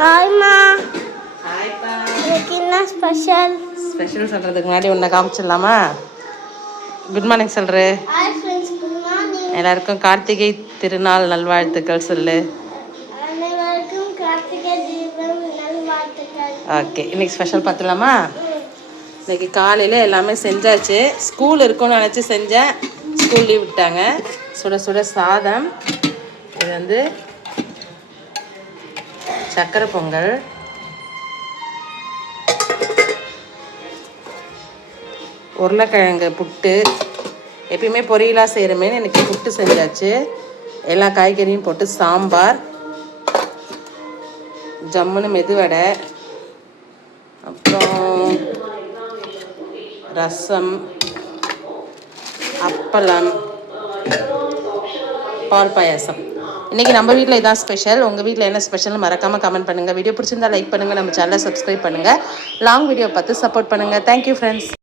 ஹாய்மா ஹாய்ப்பா இன்னைக்கு என்ன special special சொல்கிறதுக்கு முன்னாடி ஒன்று காமிச்சிடலாமா? குட் மார்னிங் சொல்கிற ஹாய் ஃப்ரெண்ட்ஸ் குட் மார்னிங் எல்லாருக்கும் கார்த்திகை திருநாள் நல்வாழ்த்துக்கள் சொல்லு. அனைவருக்கும் கார்த்திகை தீபம் நல்வாழ்த்துக்கள். ஓகே இன்னைக்கு ஸ்பெஷல் பார்த்துலாமா இன்னைக்கு காலையில் எல்லாமே செஞ்சாச்சு. ஸ்கூல் இருக்கும்னு நினச்சி செஞ்சேன். ஸ்கூல் லீவ் விட்டாங்க. சுட சுட சாதம். இது வந்து சர்க்கரை பொங்கல். உருளைக்கிழங்கு புட்டு. எப்பயுமே பொரியலாக செய்கிறமேனு எனக்கு புட்டு செஞ்சாச்சு. எல்லா காய்கறியும் போட்டு சாம்பார் ஜம்முன்னு மெதுவடை அப்புறம் ரசம் அப்பளம் பால் பாயாசம். இன்றைக்கி நம்ம வீட்டில் இதான் ஸ்பெஷல் உங்கள் வீட்டில் என்ன ஸ்பெஷல்னு மறக்காமல் கமெண்ட் பண்ணுங்கள் வீடியோ பிடிச்சிருந்தா லைக் பண்ணுங்கள் நம்ம சேனலை சப்ஸ்கிரைப் பண்ணுங்கள் லாங் வீடியோ பார்த்து சப்போர்ட் பண்ணுங்கள் தேங்க்யூ ஃப்ரெண்ட்ஸ்